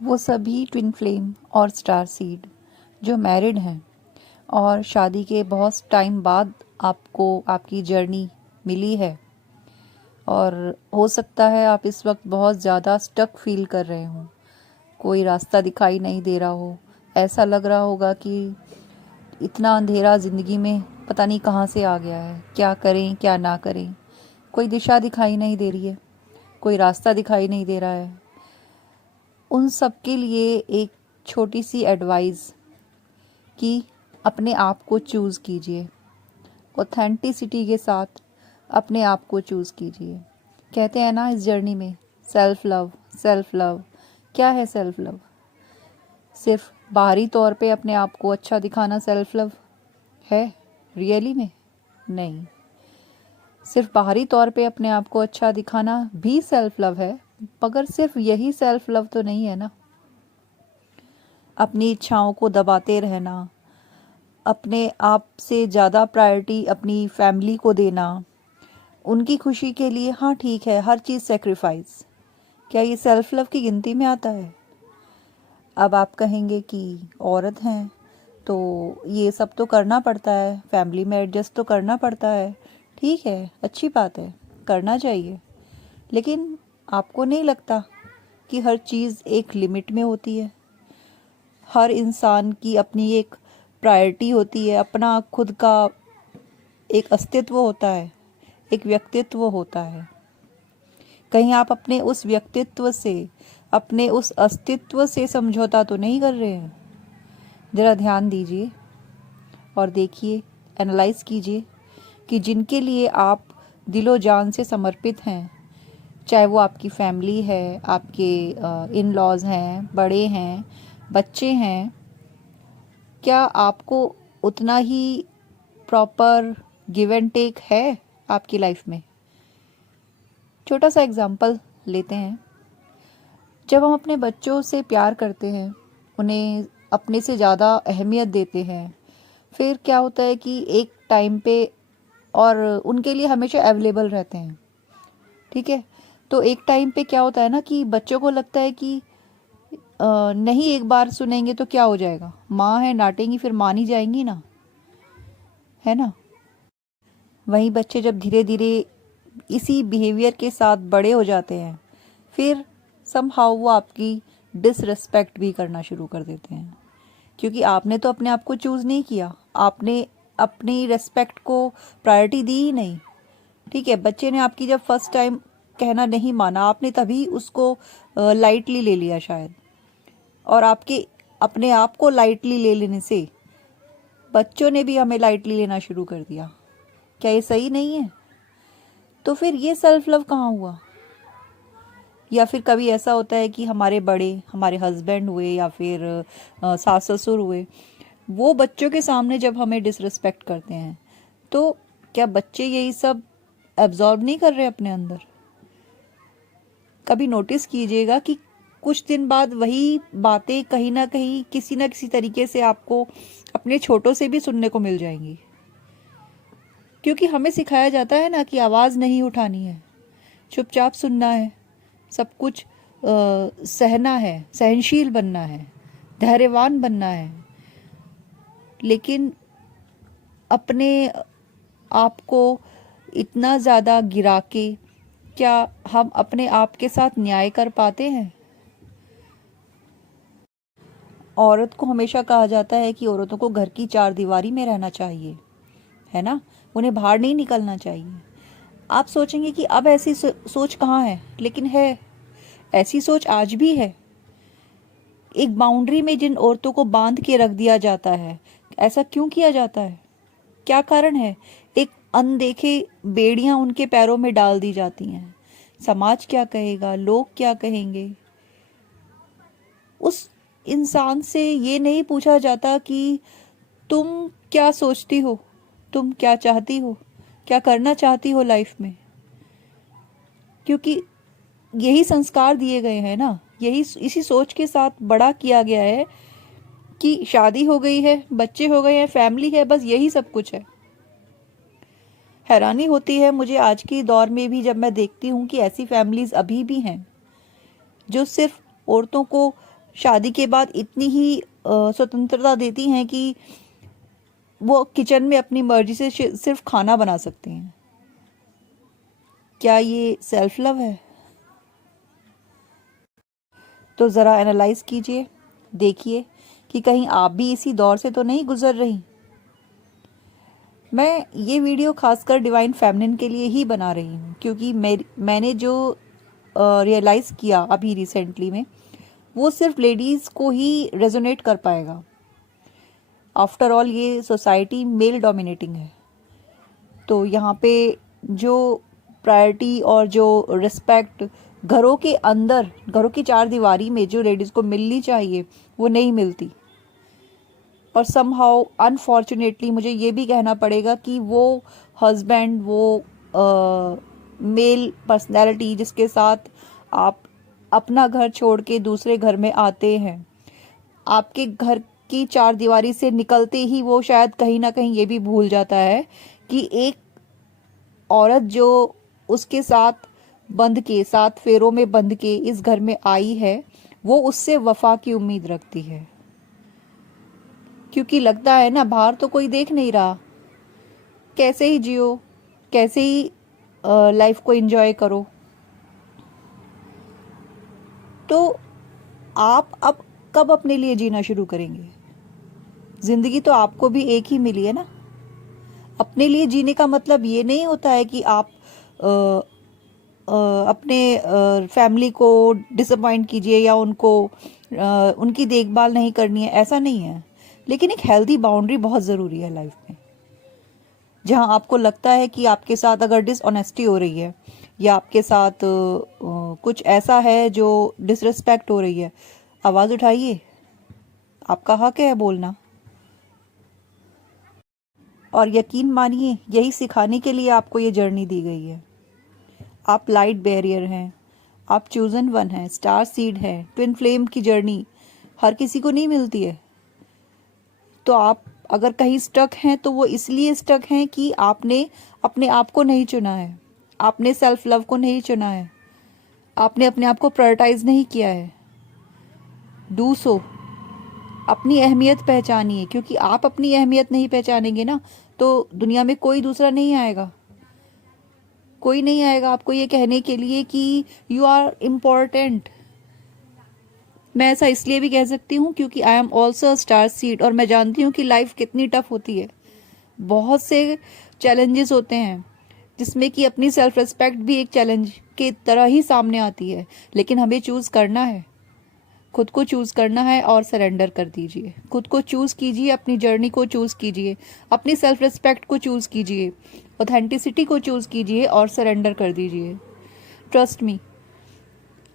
वो सभी twin flame और स्टार सीड जो मैरिड हैं और शादी के बहुत टाइम बाद आपको आपकी जर्नी मिली है, और हो सकता है आप इस वक्त बहुत ज़्यादा स्टक फील कर रहे हो, कोई रास्ता दिखाई नहीं दे रहा हो, ऐसा लग रहा होगा कि इतना अंधेरा ज़िंदगी में पता नहीं कहाँ से आ गया है, क्या करें क्या ना करें, कोई दिशा दिखाई नहीं दे रही है, कोई रास्ता दिखाई नहीं दे रहा है। उन सब के लिए एक छोटी सी एडवाइस कि अपने आप को चूज़ कीजिए, ऑथेंटिसिटी के साथ अपने आप को चूज़ कीजिए। कहते हैं ना इस जर्नी में सेल्फ लव सेल्फ लव। क्या है सेल्फ लव? सिर्फ बाहरी तौर पे अपने आप को अच्छा दिखाना सेल्फ लव है? रियली में नहीं। सिर्फ बाहरी तौर पे अपने आप को अच्छा दिखाना भी सेल्फ लव है, मगर सिर्फ यही सेल्फ लव तो नहीं है ना। अपनी इच्छाओं को दबाते रहना, अपने आप से ज़्यादा प्रायोरिटी अपनी फैमिली को देना, उनकी खुशी के लिए हाँ ठीक है हर चीज़ सेक्रीफाइस, क्या ये सेल्फ लव की गिनती में आता है? अब आप कहेंगे कि औरत हैं तो ये सब तो करना पड़ता है, फैमिली में एडजस्ट तो करना पड़ता है। ठीक है, अच्छी बात है, करना चाहिए, लेकिन आपको नहीं लगता कि हर चीज़ एक लिमिट में होती है? हर इंसान की अपनी एक प्रायोरिटी होती है, अपना खुद का एक अस्तित्व होता है, एक व्यक्तित्व होता है। कहीं आप अपने उस व्यक्तित्व से, अपने उस अस्तित्व से समझौता तो नहीं कर रहे हैं? ज़रा ध्यान दीजिए और देखिए, एनालाइज कीजिए कि जिनके लिए आप दिलो जान से समर्पित हैं, चाहे वो आपकी फैमिली है, आपके इन लॉज हैं, बड़े हैं, बच्चे हैं, क्या आपको उतना ही प्रॉपर गिव एंड टेक है आपकी लाइफ में? छोटा सा एग्जांपल लेते हैं। जब हम अपने बच्चों से प्यार करते हैं, उन्हें अपने से ज़्यादा अहमियत देते हैं, फिर क्या होता है कि एक टाइम पे और उनके लिए हमेशा अवेलेबल रहते हैं, ठीक है। तो एक टाइम पे क्या होता है ना कि बच्चों को लगता है कि नहीं एक बार सुनेंगे तो क्या हो जाएगा, माँ है डांटेंगी फिर मान ही जाएंगी ना, है ना। वहीं बच्चे जब धीरे धीरे इसी बिहेवियर के साथ बड़े हो जाते हैं, फिर समहाउ वो आपकी डिसरिस्पेक्ट भी करना शुरू कर देते हैं, क्योंकि आपने तो अपने आप को चूज़ नहीं किया, आपने अपनी रिस्पेक्ट को प्रायोरिटी दी ही नहीं। ठीक है, बच्चे ने आपकी जब फर्स्ट टाइम कहना नहीं माना, आपने तभी उसको लाइटली ले लिया शायद, और आपके अपने आप को लाइटली ले लेने से बच्चों ने भी हमें लाइटली लेना शुरू कर दिया। क्या ये सही नहीं है? तो फिर ये सेल्फ लव कहाँ हुआ? या फिर कभी ऐसा होता है कि हमारे बड़े, हमारे हस्बैंड हुए या फिर सास ससुर हुए, वो बच्चों के सामने जब हमें डिसरिस्पेक्ट करते हैं, तो क्या बच्चे यही सब एब्जॉर्ब नहीं कर रहे अपने अंदर? कभी नोटिस कीजिएगा कि कुछ दिन बाद वही बातें कहीं ना कहीं किसी ना किसी तरीके से आपको अपने छोटों से भी सुनने को मिल जाएंगी, क्योंकि हमें सिखाया जाता है ना कि आवाज़ नहीं उठानी है, चुपचाप सुनना है, सब कुछ सहना है, सहनशील बनना है, धैर्यवान बनना है। लेकिन अपने आप को इतना ज़्यादा गिरा के क्या हम अपने आप के साथ न्याय कर पाते हैं? औरत को हमेशा कहा जाता है कि औरतों को घर की चार दीवारी में रहना चाहिए, है ना, उन्हें बाहर नहीं निकलना चाहिए। आप सोचेंगे कि अब ऐसी सोच कहाँ है, लेकिन है, ऐसी सोच आज भी है। एक बाउंड्री में जिन औरतों को बांध के रख दिया जाता है, ऐसा क्यों किया जाता है? क्या कारण है? एक अनदेखे बेड़ियां उनके पैरों में डाल दी जाती हैं। समाज क्या कहेगा, लोग क्या कहेंगे? उस इंसान से ये नहीं पूछा जाता कि तुम क्या सोचती हो, तुम क्या चाहती हो, क्या करना चाहती हो लाइफ में, क्योंकि यही संस्कार दिए गए हैं ना, यही इसी सोच के साथ बड़ा किया गया है कि शादी हो गई है, बच्चे हो गए हैं, फैमिली है, बस यही सब कुछ है। हैरानी होती है मुझे आज के दौर में भी जब मैं देखती हूँ कि ऐसी फैमिलीज अभी भी हैं जो सिर्फ औरतों को शादी के बाद इतनी ही स्वतंत्रता देती हैं कि वो किचन में अपनी मर्जी से सिर्फ खाना बना सकते हैं। क्या ये सेल्फ लव है? तो ज़रा एनालाइज कीजिए, देखिए कि कहीं आप भी इसी दौर से तो नहीं गुजर रही। मैं ये वीडियो खासकर डिवाइन फेमिनिन के लिए ही बना रही हूँ, क्योंकि मैंने जो रियलाइज़ किया अभी रिसेंटली में, वो सिर्फ लेडीज़ को ही रेजोनेट कर पाएगा। आफ्टर ऑल ये सोसाइटी मेल डोमिनेटिंग है, तो यहाँ पे जो प्रायोरिटी और जो रिस्पेक्ट घरों के अंदर, घरों की चार दीवारी में जो लेडीज़ को मिलनी चाहिए, वो नहीं मिलती। और समहाउ अनफॉर्चुनेटली मुझे ये भी कहना पड़ेगा कि वो हस्बैंड, वो मेल पर्सनैलिटी जिसके साथ आप अपना घर छोड़ के दूसरे घर में आते हैं, आपके घर की चार दीवारी से निकलते ही वो शायद कहीं ना कहीं ये भी भूल जाता है कि एक औरत जो उसके साथ बंध के, साथ फेरों में बंध के इस घर में आई है, वो उससे वफा की उम्मीद रखती है। क्योंकि लगता है ना, बाहर तो कोई देख नहीं रहा, कैसे ही जियो, कैसे ही लाइफ को एंजॉय करो। तो आप अब कब अपने लिए जीना शुरू करेंगे? जिंदगी तो आपको भी एक ही मिली है ना। अपने लिए जीने का मतलब ये नहीं होता है कि आप अपने फैमिली को डिसअपॉइंट कीजिए या उनकी देखभाल नहीं करनी है, ऐसा नहीं है। लेकिन एक हेल्दी बाउंड्री बहुत ज़रूरी है लाइफ में। जहां आपको लगता है कि आपके साथ अगर डिसऑनेस्टी हो रही है या आपके साथ कुछ ऐसा है जो डिसरिस्पेक्ट हो रही है, आवाज़ उठाइए, आपका हक है बोलना। और यकीन मानिए, यही सिखाने के लिए आपको ये जर्नी दी गई है। आप लाइट बैरियर हैं, आप चूजन वन हैं, स्टार सीड हैं। ट्विन फ्लेम की जर्नी हर किसी को नहीं मिलती है। तो आप अगर कहीं स्टक हैं तो वो इसलिए स्टक हैं कि आपने अपने आप को नहीं चुना है, आपने सेल्फ लव को नहीं चुना है, आपने अपने आप को प्रायोरिटाइज नहीं किया है। डू सो, अपनी अहमियत पहचानिए, क्योंकि आप अपनी अहमियत नहीं पहचानेंगे ना, तो दुनिया में कोई दूसरा नहीं आएगा। कोई नहीं आएगा आपको ये कहने के लिए कि यू आर इम्पोर्टेंट। मैं ऐसा इसलिए भी कह सकती हूँ क्योंकि I am also a star seed, और मैं जानती हूँ कि लाइफ कितनी टफ होती है। बहुत से चैलेंजेस होते हैं जिसमें कि अपनी सेल्फ रिस्पेक्ट भी एक चैलेंज के तरह ही सामने आती है। लेकिन हमें चूज करना है, खुद को चूज करना है और सरेंडर कर दीजिए। खुद को चूज कीजिए, अपनी जर्नी को चूज कीजिए, अपनी सेल्फ रिस्पेक्ट को चूज कीजिए, ऑथेंटिसिटी को चूज कीजिए और सरेंडर कर दीजिए। ट्रस्ट मी,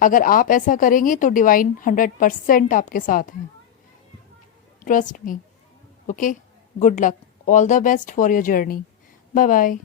अगर आप ऐसा करेंगे तो डिवाइन 100% आपके साथ हैं। Trust me. Okay, good luck, all the best for your journey. Bye bye.